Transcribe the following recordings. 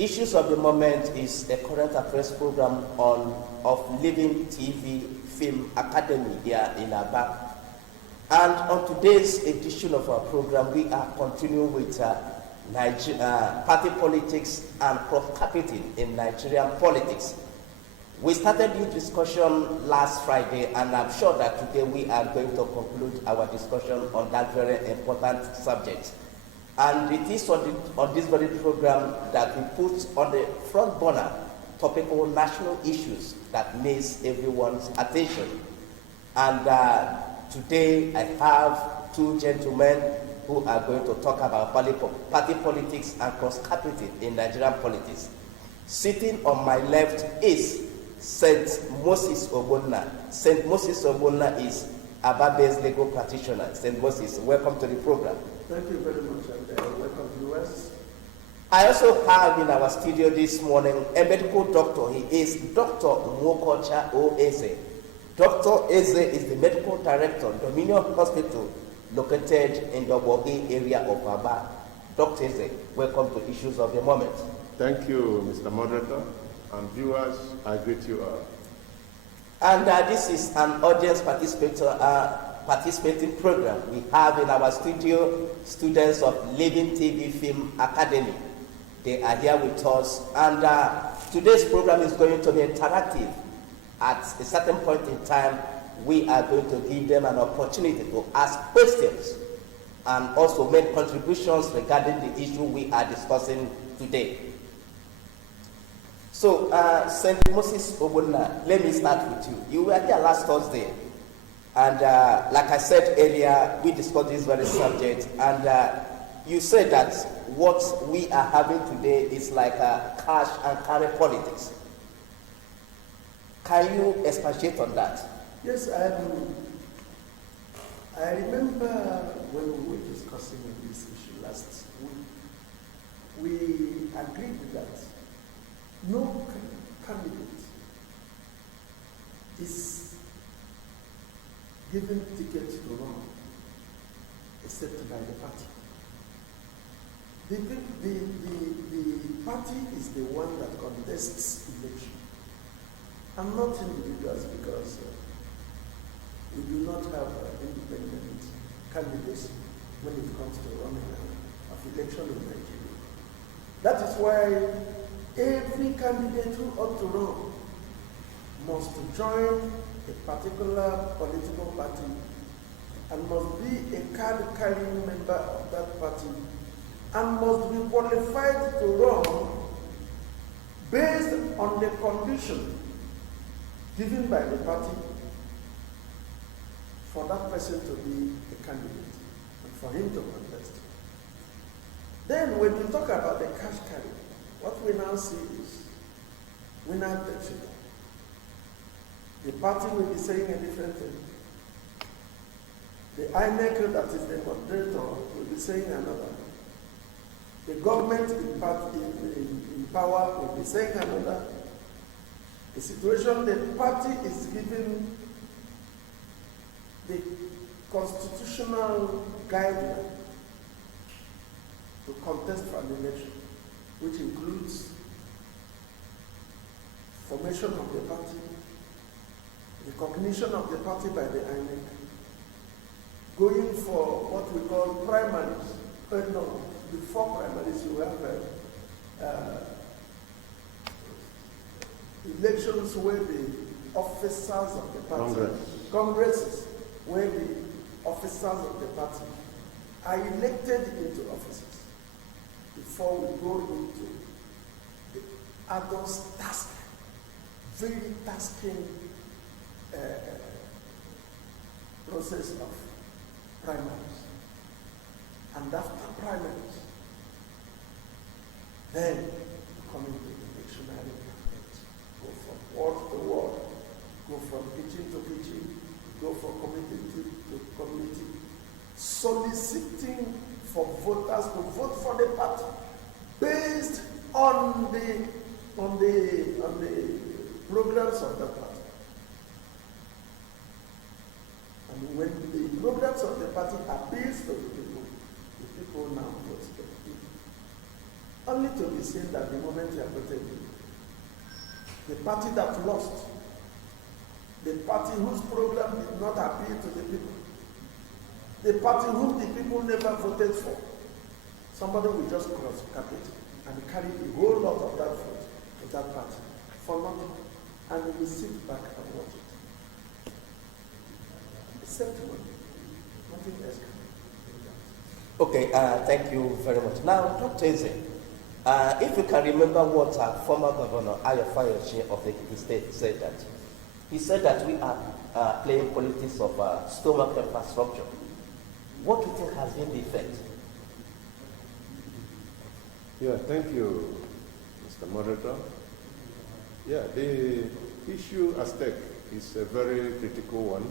Issues of the Moment is a current affairs program of Living TV Film Academy here in Aba. And on today's edition of our program, we are continuing with party politics and cross-carpeting in Nigerian politics. We started this discussion last Friday, and I'm sure that today we are going to conclude our discussion on that very important subject. And it is on this very program that we put on the front burner topical national issues that needs everyone's attention. And today I have two gentlemen who are going to talk about party politics and cross-carpeting in Nigerian politics. Sitting on my left is St. Moses Ogbonna. St. Moses Ogbonna is Aba-based legal practitioner. St. Moses, welcome to the program. Thank you very much, and welcome viewers. I also have in our studio this morning a medical doctor. He is Dr. Nwokocha Eze. Dr. Eze is the medical director, Dominion Hospital, located in the Obogi area of Aba. Dr. Eze, welcome to Issues of the Moment. Thank you, Mr. Moderator, and viewers, I greet you all. And this is an audience participating program. We have in our studio students of Living TV Film Academy. They are here with us, and today's program is going to be interactive. At a certain point in time, we are going to give them an opportunity to ask questions and also make contributions regarding the issue we are discussing today. So, St. Moses Ogbonna, let me start with you. You were here last Thursday, and like I said earlier, we discussed this very subject, and you said that what we are having today is like a cash and carry politics. Can you expatiate on that? Yes, I remember when we were discussing this issue last week, we agreed that no candidate is given tickets to run except by the party. The party is the one that contests election, and not individuals, because we do not have independent candidates when it comes to running of election in Nigeria. That is why every candidate who ought to run must join a particular political party and must be a card-carrying member of that party and must be qualified to run based on the condition given by the party for that person to be a candidate and for him to contest. Then when we talk about the cash carry, what we now see is we now touch it. The party will be saying a different thing. The INEC, that is the moderator, will be saying another. The government in power will be saying another. The situation the party is giving the constitutional guideline to contest for an election, which includes formation of the party, recognition of the party by the INEC, going for what we call primaries. No, before primaries you have elections where the officers of the party, congresses, where the officers of the party are elected into offices before we go into the adult task, very tasking process of primaries. And after primaries, then come into the electionary campaigns, go from ward to ward, go from kitchen to kitchen, go from community to community, soliciting for voters to vote for the party based on the programs of that party. And when the programs of the party appeals to the people now vote them in. Only to be be saying that the moment you are protected, the party that lost, the party whose program did not appeal to the people, the party whom the people never voted for, somebody will just cross carpet and carry a whole lot of that vote to that party for nothing, and we will sit back and watch it. Except money. Nothing else can do that. Okay, thank you very much. Now, Dr. Eze, if you can remember what our former governor, Ayo Fayoshi of the Ekiti State, said that. He said that we are playing politics of stomach infrastructure. What do you think has been the effect? Yeah, thank you, Mr. Moderator. Yeah, the issue at stake is a very critical one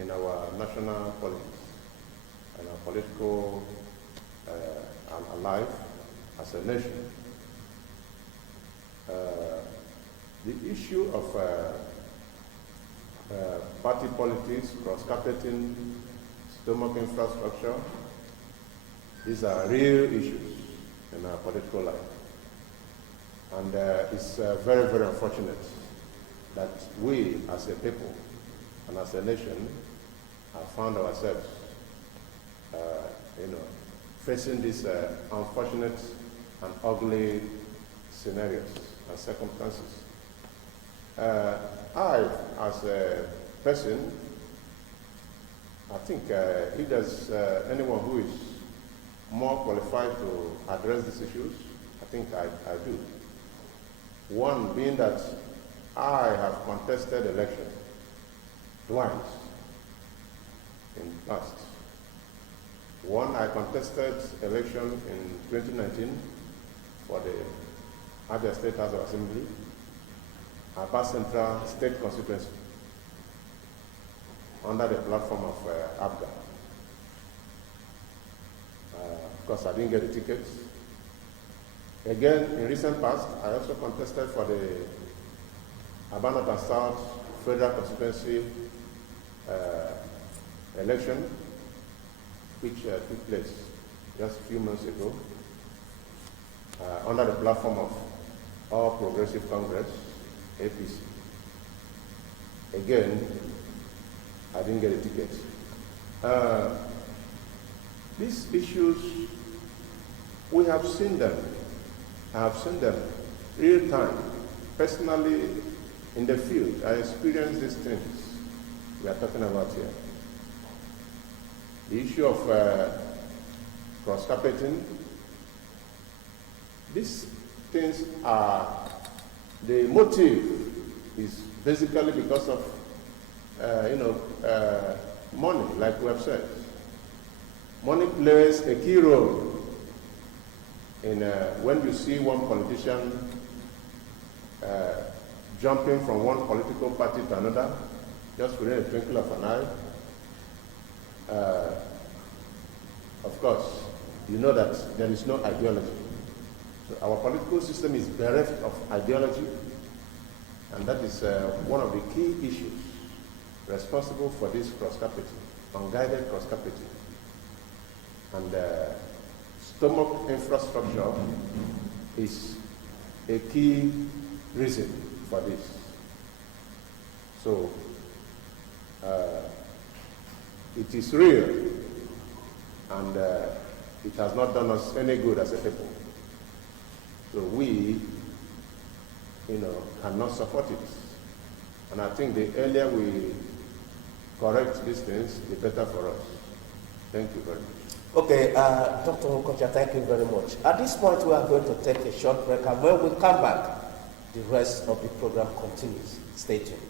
in our national politics and our political life as a nation. The issue of party politics, cross-carpeting, stomach infrastructure, these are real issues in our political life. And it's very, very unfortunate that we as a people and as a nation have found ourselves facing these unfortunate and ugly scenarios and circumstances. I, as a person, I think if there's anyone who is more qualified to address these issues, I think I do. One being that I have contested election twice in the past. One, I contested election in 2019 for the Abia State House of Assembly, Aba Central State Constituency, under the platform of ABGA. Of course, I didn't get the tickets. Again, in recent past, I also contested for the Aba North and South Federal Constituency election, which took place just a few months ago, under the platform of All Progressive Congress, APC. Again, I didn't get a ticket. These issues, we have seen them. I have seen them real time. Personally, in the field, I experienced these things we are talking about here. The issue of cross-carpeting, these things are, the motive is basically because of, money, like we have said. Money plays a key role in when you see one politician jumping from one political party to another, just within a twinkle of an eye. Of course, you know that there is no ideology. So our political system is bereft of ideology, and that is one of the key issues responsible for this cross-carpeting, unguided cross-carpeting. And stomach infrastructure is a key reason for this. So it is real, and it has not done us any good as a people. So we, cannot support it. And I think the earlier we correct these things, the better for us. Thank you very much. Okay, Dr. Okocha, thank you very much. At this point, we are going to take a short break, and when we come back, the rest of the program continues. Stay tuned.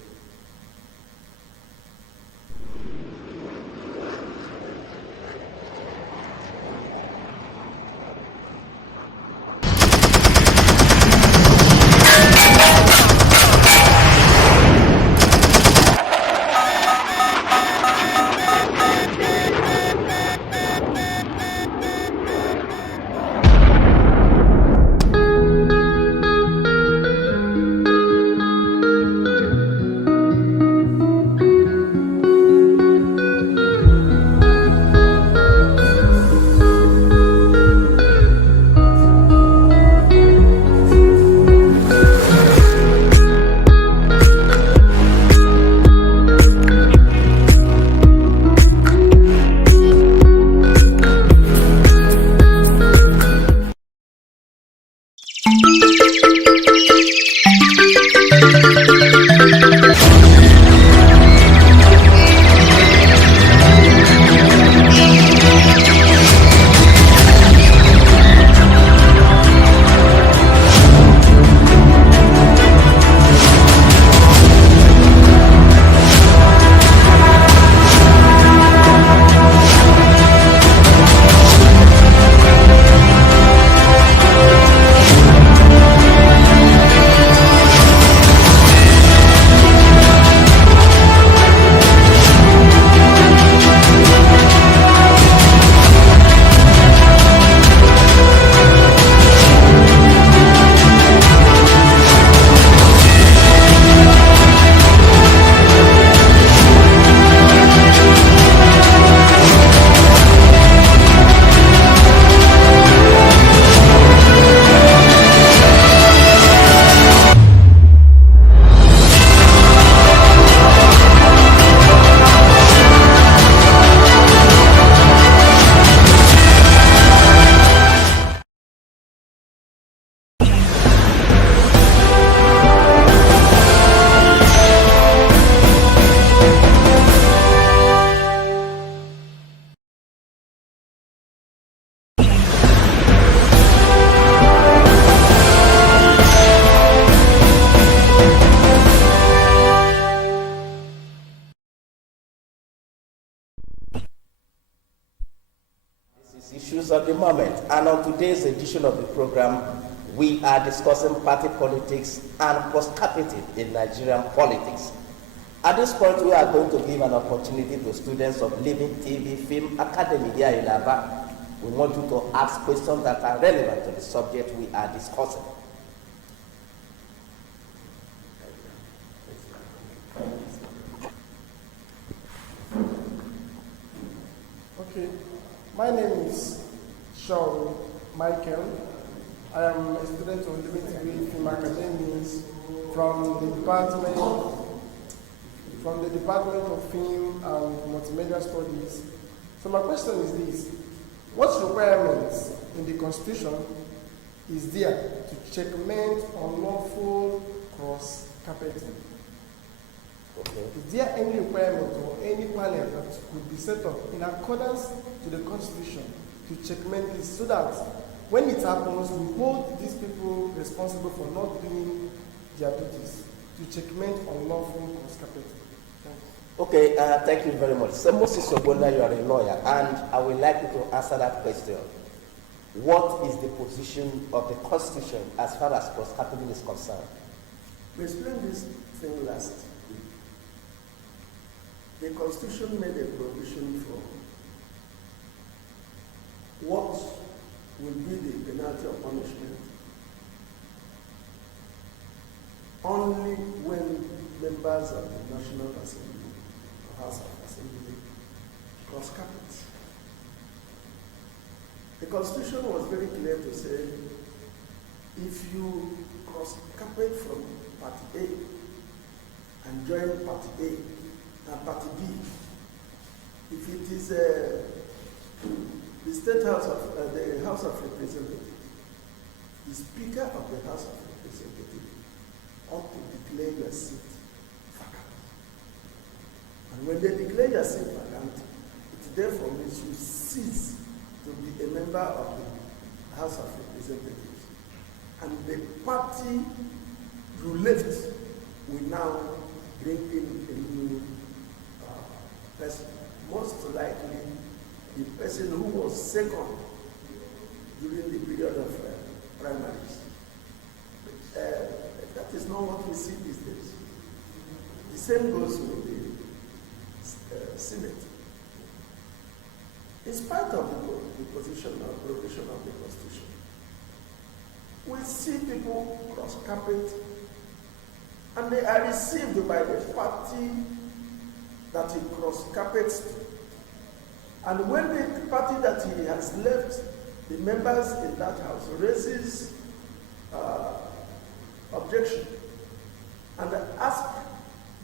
issues of the moment. And on today's edition of the program, we are discussing party politics and cross-carpeting in Nigerian politics. At this point, we are going to give an opportunity to students of Living TV Film Academy here in Aba. We want you to ask questions that are relevant to the subject we are discussing. Okay, my name is Shaw Michael. I am a student of Living TV Film Academy from the Department of Film and Multimedia Studies. So my question is this: what requirements in the Constitution is there to checkmate unlawful cross-carpeting? Okay. Is there any requirement or any panel that could be set up in accordance to the Constitution to checkmate this, so that when it happens, we hold these people responsible for not doing their duties to checkmate unlawful cross-carpeting? Okay, thank you very much. So Moses Ogbonna, you are a lawyer, and I would like you to answer that question. What is the position of the Constitution as far as cross-carpeting is concerned? We explained this thing last week. The Constitution made a provision for what will be the penalty or punishment only when members of the National Assembly or House of Assembly cross-carpet. The Constitution was very clear to say, if you cross-carpet from Party A and join Party A and Party B, if it is the State House of the House of Representatives, the Speaker of the House of Representatives ought to declare your seat vacant. And when they declare your seat vacant, it therefore means you cease to be a member of the House of Representatives. And the party you left will now bring in a new person. Most likely, the person who was second during the period of primaries. That is not what we see these days. The same goes with the Senate. In spite of the position or provision of the Constitution, we see people cross-carpet, and they are received by the party that he cross-carpets to. And when the party that he has left, the members in that house raises objection and ask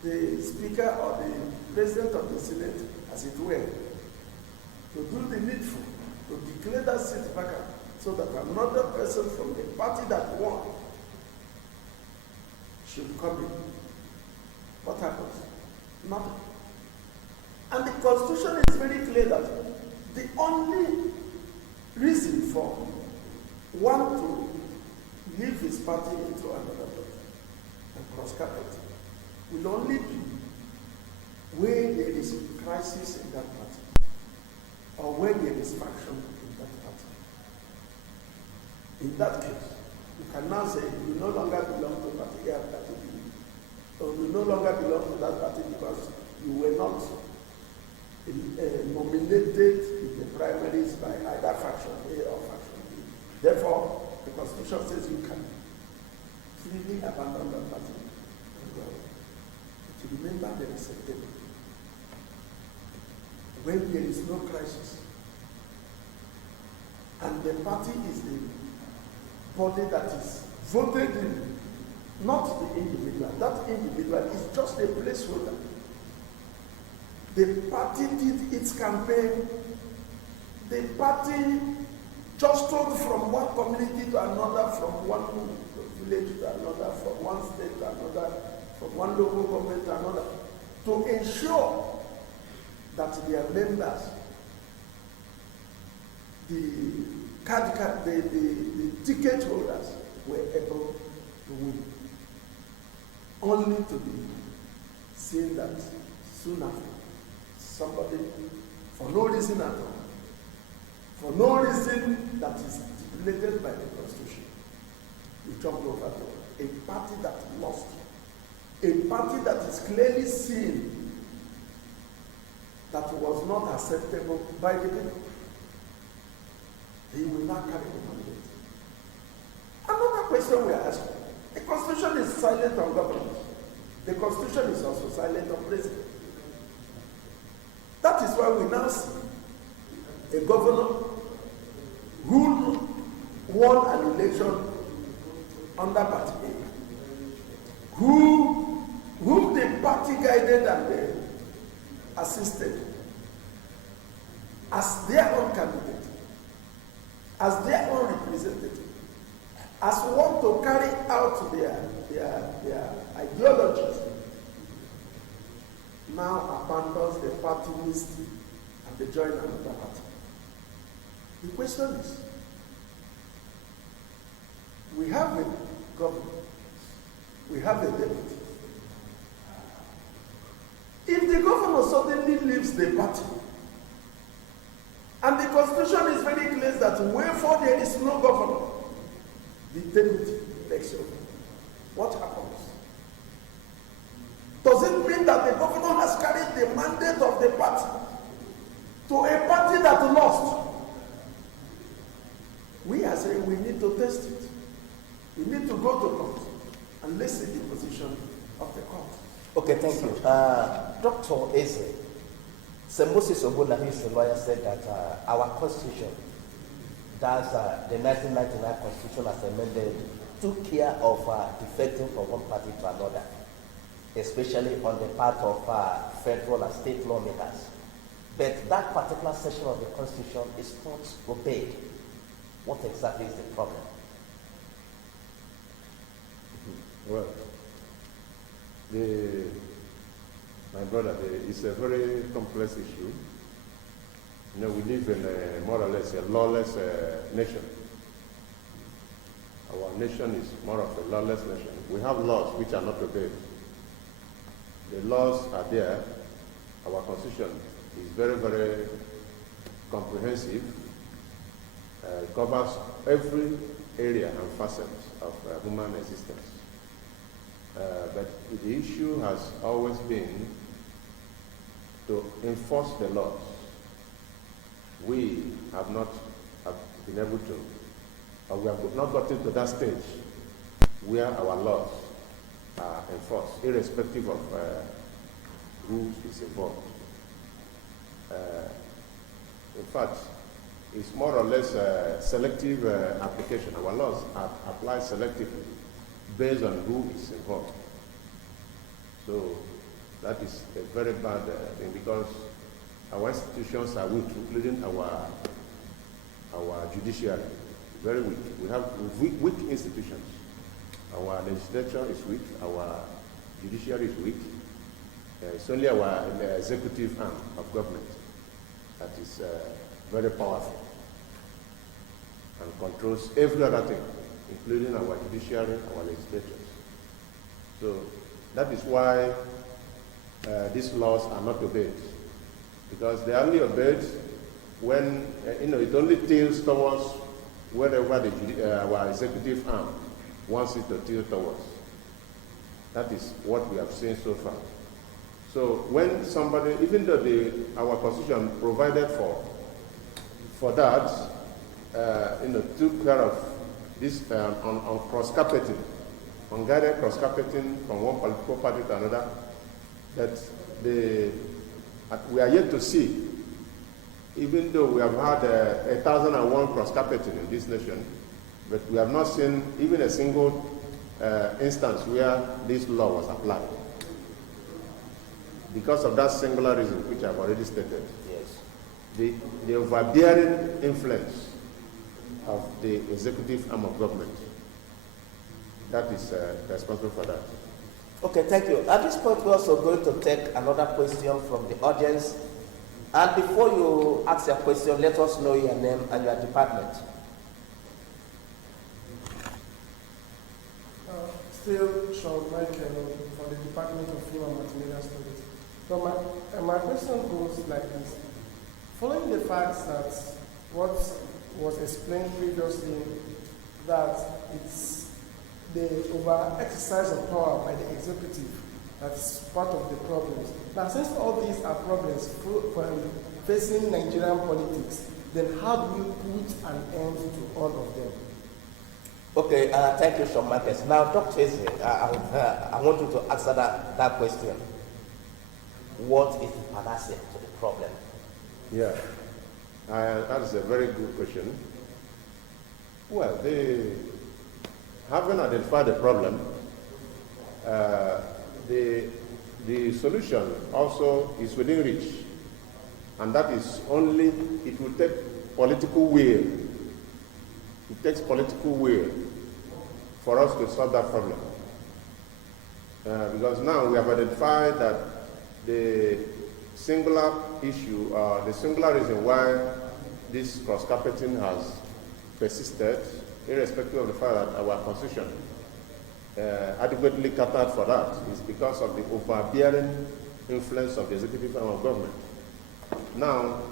the Speaker or the President of the Senate, as it were, to do the needful, to declare that seat vacant, so that another person from the party that won should come in. What happens? Nothing. And the Constitution is very clear that the only reason for one to leave his party into another party and cross-carpet will only be where there is crisis in that party or where there is faction in that party. In that case, you can now say you no longer belong to party A and party B, or you no longer belong to that party because you were not nominated in the primaries by either faction A or faction B. Therefore, the Constitution says you can freely abandon that party and go. But remember, there is a day when there is no crisis, and the party is the body that is voted in, not the individual. That individual is just a placeholder. The party did its campaign. The party jostled from one community to another, from one village to another, from one state to another, from one local government to another, to ensure that their members, the ticket holders, were able to win. Only to be seen that soon after, somebody, for no reason at all, for no reason that is stipulated by the Constitution, you jump over to a party that lost, a party that is clearly seen that was not acceptable by the people. He will not carry the mandate. Another question we are asking, the Constitution is silent on government. The Constitution is also silent on president. That is why we now see a governor who won an election under Party A, whom the party guided and assisted as their own candidate, as their own representative, as one to carry out their ideologies, now abandons the party list and they join another party. The question is, we have a governor, we have a deputy. If the governor suddenly leaves the party, and the Constitution is very clear that wherefore there is no governor, the deputy takes over, what happens? Does it mean that the governor has carried the mandate of the party to a party that lost? We are saying we need to test it. We need to go to court and listen the position of the court. Okay, thank you. Dr. Eze, Sir Moses Ogbonna, who is a lawyer, said that our constitution, that's the 1999 constitution as amended, took care of defecting from one party to another, especially on the part of federal and state lawmakers. But that particular section of the constitution is not obeyed. What exactly is the problem? Well, my brother, it's a very complex issue. You know, we live in a more or less a lawless nation. Our nation is more of a lawless nation. We have laws which are not obeyed. The laws are there. Our constitution is very, very comprehensive. It covers every area and facet of human existence. But the issue has always been to enforce the laws. We have not been able to, or we have not gotten to that stage where our laws are enforced, irrespective of who is involved. In fact, it's more or less a selective application. Our laws are applied selectively based on who is involved. So that is a very bad thing because our institutions are weak, including our judiciary, very weak. We have weak institutions. Our legislature is weak, our judiciary is weak. It's only our executive arm of government that is very powerful and controls every other thing, including our judiciary, our legislatures. So that is why these laws are not obeyed, because they are only obeyed when it only tilts towards wherever our executive arm wants it to tilt towards. That is what we have seen so far. So when somebody, even though our constitution provided for that, took care of this on cross-carpeting, unguided cross-carpeting from one political party to another, that we are yet to see, even though we have had 1,001 cross-carpeting in this nation, but we have not seen even a single instance where this law was applied. Because of that singular reason, which I've already stated. Yes. The overbearing influence of the executive arm of government, that is responsible for that. Okay, thank you. At this point, we're also going to take another question from the audience. And before you ask your question, let us know your name and your department. Still Sean Michael from the Department of Film and Multimedia Studies. So my question goes like this. Following the fact that what was explained previously, that it's the over-exercise of power by the executive that's part of the problems. Now, since all these are problems facing Nigerian politics, then how do we put an end to all of them? Okay, thank you, Sean Marcus. Now, Dr. Eze, I want you to answer that question. What is the panacea to the problem? Yeah, that is a very good question. Well, having identified the problem, the solution also is within reach, and that is only, it will take political will. It takes political will for us to solve that problem. Because now we have identified that the singular issue, the singular reason why this cross-carpeting has persisted, irrespective of the fact that our constitution adequately catered for that, is because of the overbearing influence of the executive arm of government. Now,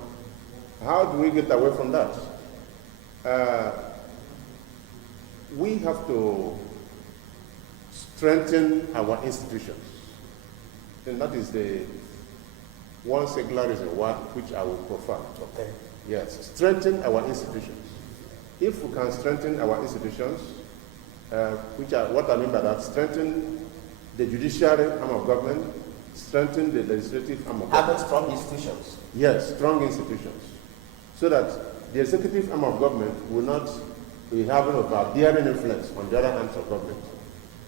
how do we get away from that? We have to strengthen our institutions. And that is the one singular reason which I will prefer. Okay. Yes, strengthen our institutions. If we can strengthen our institutions, what I mean by that, strengthen the judiciary arm of government, strengthen the legislative arm of government. Having strong institutions. Yes, strong institutions. So that the executive arm of government will not be having a overbearing influence on the other arms of government.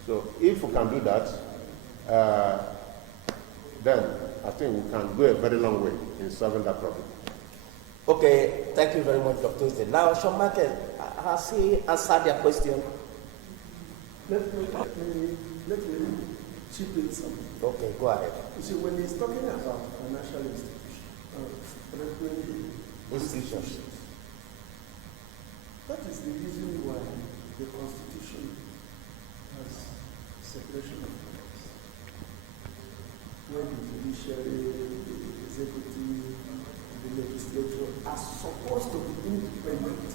So if we can do that, then I think we can go a very long way in solving that problem. Okay, thank you very much, Dr. Eze. Now, Sean Marcus, has he answered your question? Let me chip in something. Okay, go ahead. You see, when he's talking about financial institutions, that is the reason why the Constitution has separation of powers. When the judiciary, the executive, the legislature are supposed to be independent.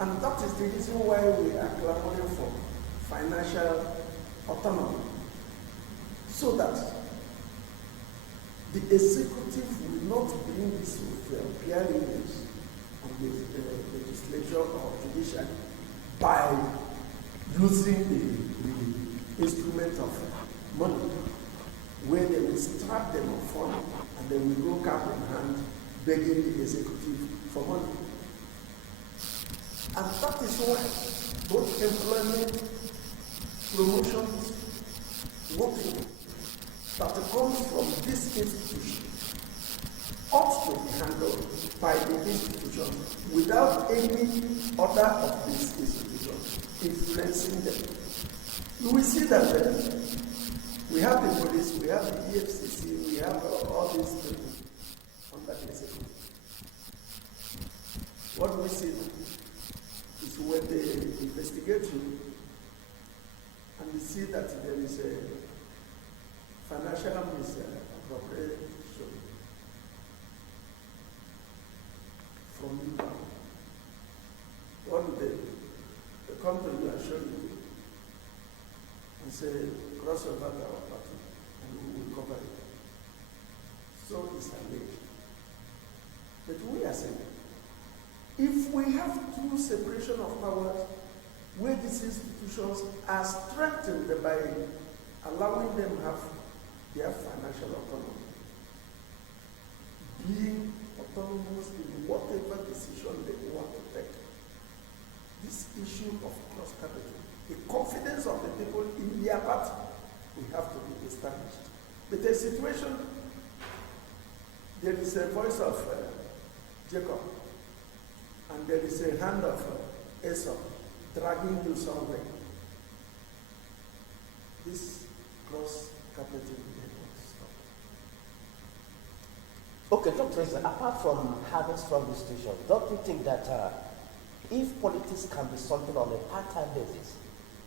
And that is the reason why we are clamoring for financial autonomy. So that the executive will not bring this peer-reviewers of the legislature or judiciary by using the instrument of money, where they will strap them on phone and they will go cap in hand begging the executive for money. And that is why both employment, promotions, working that comes from this institution ought to be handled by the institution without any other of these institutions influencing them. You will see that we have the police, we have the EFCC, we have all these people under the executive. What we see is when they investigate you and they see that there is a financial misappropriation from you, what do they come to you and show you and say, cross over to our party and we will cover it. So it's alleged. But we are saying, if we have true separation of powers, where these institutions are strengthened by allowing them have their financial autonomy, being autonomous in whatever decision they want to take, this issue of cross-capital, the confidence of the people in their party, we have to be established. But the situation, there is a voice of Jacob, and there is a hand of Esau dragging you somewhere. This cross-capital will stop. Okay, Dr. Eze, apart from having strong institutions, don't you think that if politics can be something on a part-time basis,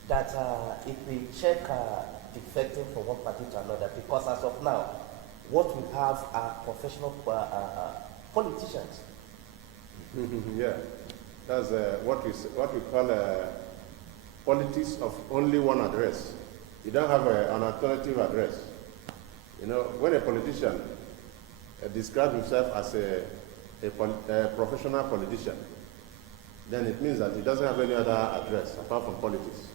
that it will check defecting from one party to another? Because as of now, what we have are professional politicians Yeah, that's what we call politics of only one address. You don't have an alternative address. You know, when a politician describes himself as a professional politician, then it means that he doesn't have any other address apart from politics.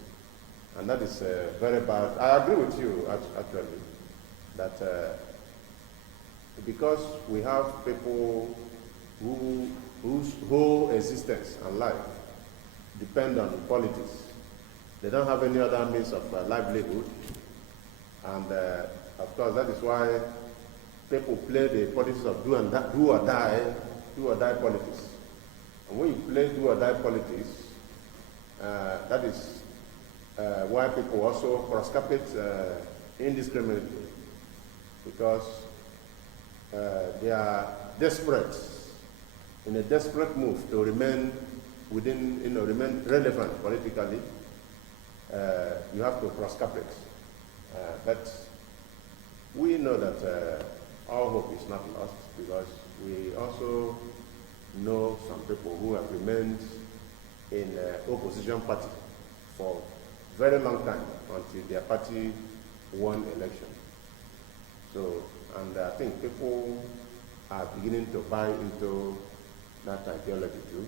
And that is very bad. I agree with you, actually, that because we have people whose whole existence and life depend on politics, they don't have any other means of livelihood. And of course, that is why people play the politics of do or die politics. And when you play do or die politics, that is why people also cross-carpet indiscriminately, because they are desperate, in a desperate move to remain within, remain relevant politically. You have to cross-carpet. But we know that our hope is not lost, because we also know some people who have remained in opposition party for very long time until their party won election. So, and I think people are beginning to buy into that ideology too.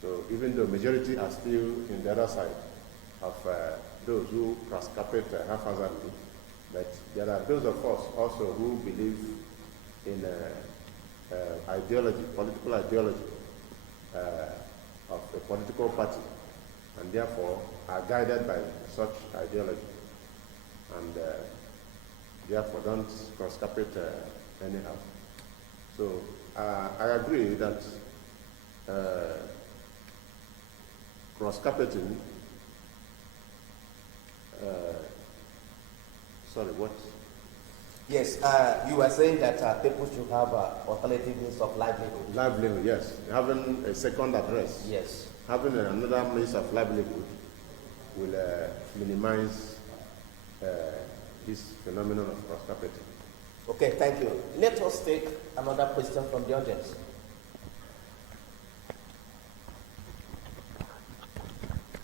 So even though majority are still in the other side of those who cross-carpet haphazardly, but there are those of us also who believe in ideology, political ideology of a political party, and therefore are guided by such ideology, and therefore don't cross-carpet anyhow. So I agree that cross-carpeting, sorry, what? Yes, you were saying that people should have alternative means of livelihood. Livelihood, yes. Having a second address. Yes. Having another means of livelihood will minimize this phenomenon of cross-carpeting. Okay, thank you. Let us take another question from the audience.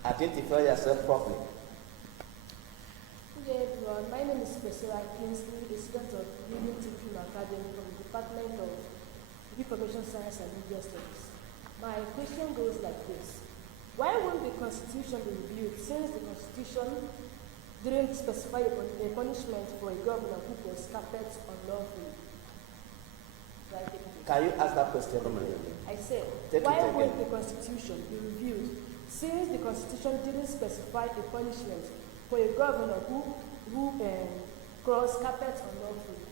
Identify yourself properly. Good day, everyone. My name is Priscilla Kingsley, a student of Living Teaching Academy from the Department of Information Science and Media Studies. My question goes like this. Why won't the Constitution be reviewed, since the Constitution didn't specify a punishment for a governor who was carpet unlawfully? Can you ask that question again? I said, Take why it won't again. the Constitution be reviewed, since the Constitution didn't specify a punishment for a governor who crossed carpet unlawfully?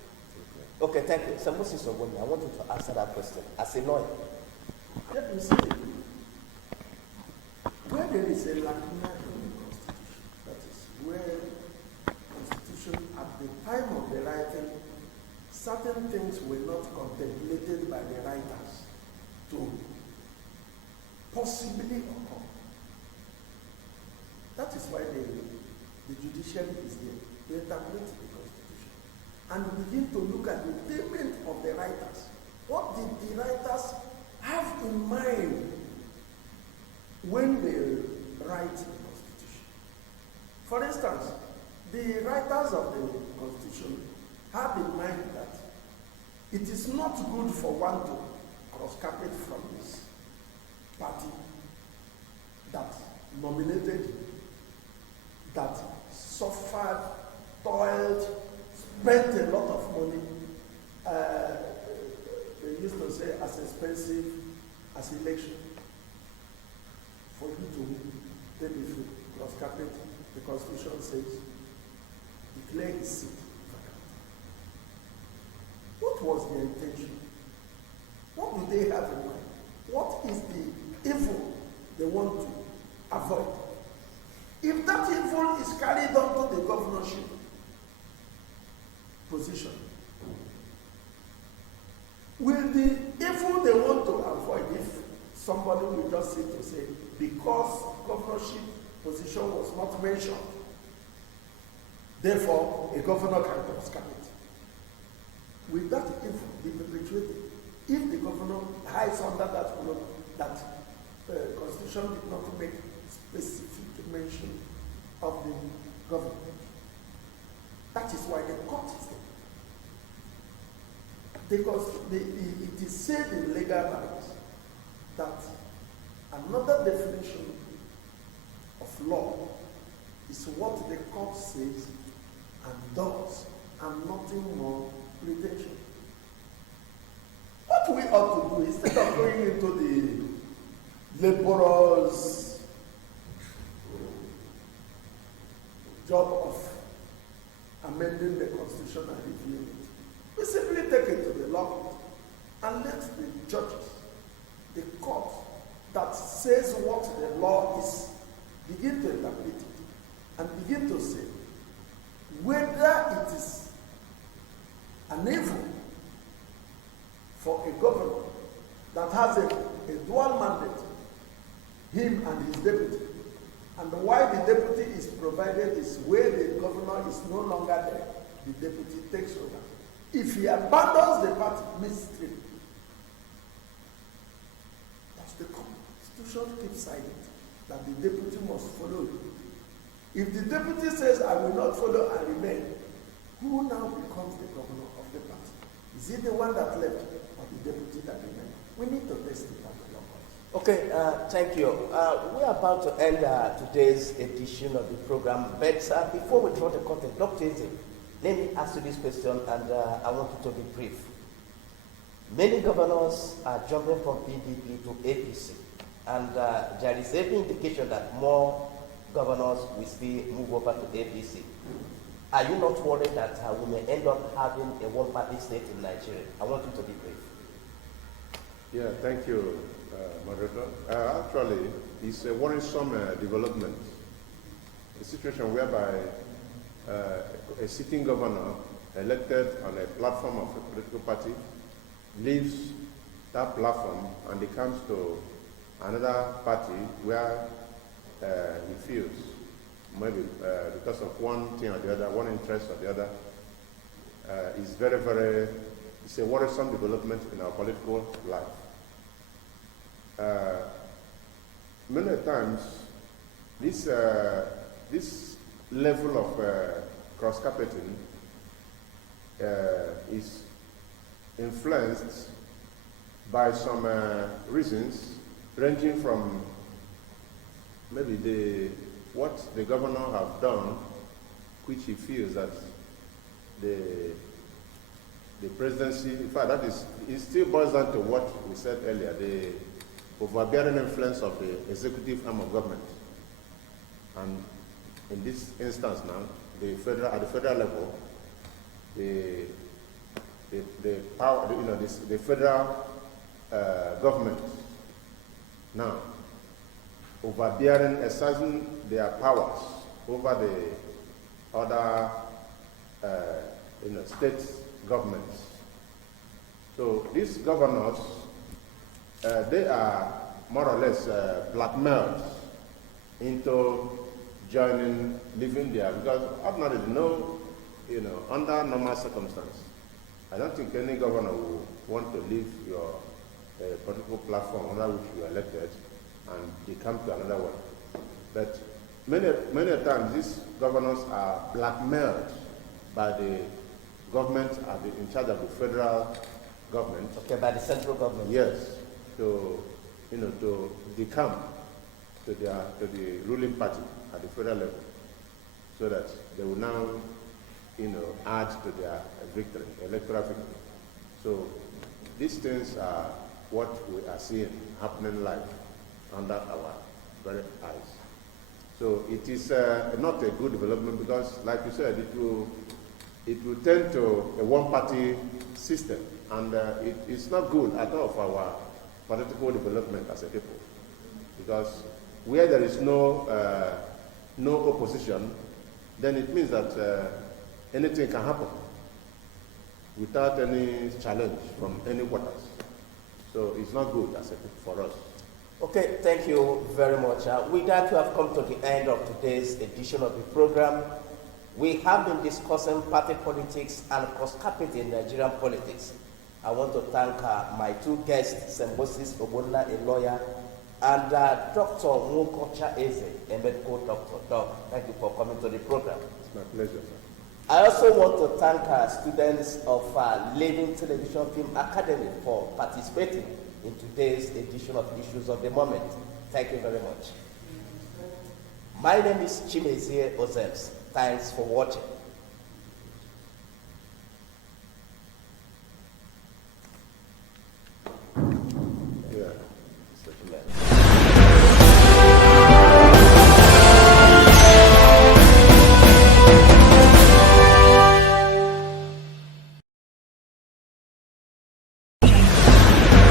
Okay, thank you. So Moses Ogoni, I want you to answer that question as a lawyer. Let me say, where there is a lacuna in the Constitution, that is where the Constitution at the time of the writing, certain things were not contemplated by the writers to possibly occur. That is why the judiciary is there to interpret the Constitution and begin to look at the payment of the writers. What did the writers have in mind when they write the Constitution? For instance, the writers of the Constitution have in mind that it is not good for one to cross-carpet from his party that nominated him, that suffered, toiled, spent a lot of money. They used to say as expensive as election. For you to win, then if you cross-carpet, the Constitution says, declare his seat vacant. What was their intention? What do they have in mind? What is the evil they want to avoid? If that evil is carried on to the governorship position, will the evil they want to avoid, if somebody will just sit to say, because governorship position was not mentioned, therefore a governor can cross-carpet, will that evil be perpetuated? if the governor hides under that column, that constitution did not make specific mention of the governor. That is why the court is there. Because it is said in legal rights that another definition of law is what the court says and does, and nothing more retention. What we ought to do, instead of going into the laborers' job of amending the constitution and reviewing it, we simply take it to the law court and let the judges, the court that says what the law is, begin to interpret it and begin to say whether it is an evil for a governor that has a dual mandate, him and his deputy, and why the deputy is provided is where the governor is no longer there, the deputy takes over. If he abandons the party midstream, that's the constitution keeps silent, that the deputy must follow him. If the deputy says, I will not follow and remain, who now becomes the governor of the party? Is it the one that left or the deputy that remained? We need to test it at the law court. Okay, thank you. We're about to end today's edition of the program, but before we draw the curtain, Dr. Eze, let me ask you this question, and I want you to be brief. Many governors are jumping from PDP to APC, and there is every indication that more governors will still move over to APC. Are you not worried that we may end up having a one-party state in Nigeria? I want you to be brief. Yeah, thank you, moderator. Actually, it's a worrisome development, a situation whereby a sitting governor elected on a platform of a political party leaves that platform and he comes to another party where he feels maybe because of one thing or the other, one interest or the other, is it's a worrisome development in our political life. Many times, this level of cross-carpeting is influenced by some reasons ranging from maybe what the governor have done, which he feels that the presidency, in fact, it still boils down to what we said earlier, the overbearing influence of the executive arm of government. And in this instance now, at the federal level, the power, the federal government now overbearing, exercising their powers over the other state governments. So these governors, they are more or less blackmailed into leaving there, because ordinarily, under normal circumstances, I don't think any governor will want to leave your political platform under which you are elected and they come to another one. But many times these governors are blackmailed by the government in charge of the federal government. Okay, by the central government. Yes, to decamp to the ruling party at the federal level, so that they will now, add to their victory, electoral victory. So these things are what we are seeing happening live under our very eyes. So it is not a good development, because, like you said, it will tend to a one-party system, and it's not good at all for our political development as a people, because where there is no opposition, then it means that anything can happen without any challenge from any quarters. So it's not good as a people for us. Okay, thank you very much. With that, we have come to the end of today's edition of the program. We have been discussing party politics and cross-carpeting in Nigerian politics. I want to thank my two guests, St. Moses Obonna, a lawyer, and Dr. Nwokocha Eze, a medical doctor. Doc, thank you for coming to the program. It's my pleasure, sir. I also want to thank students of Living Television Film Academy for participating in today's edition of Issues of the Moment. Thank you very much. My name is Chimezie Ozems. Thanks for watching.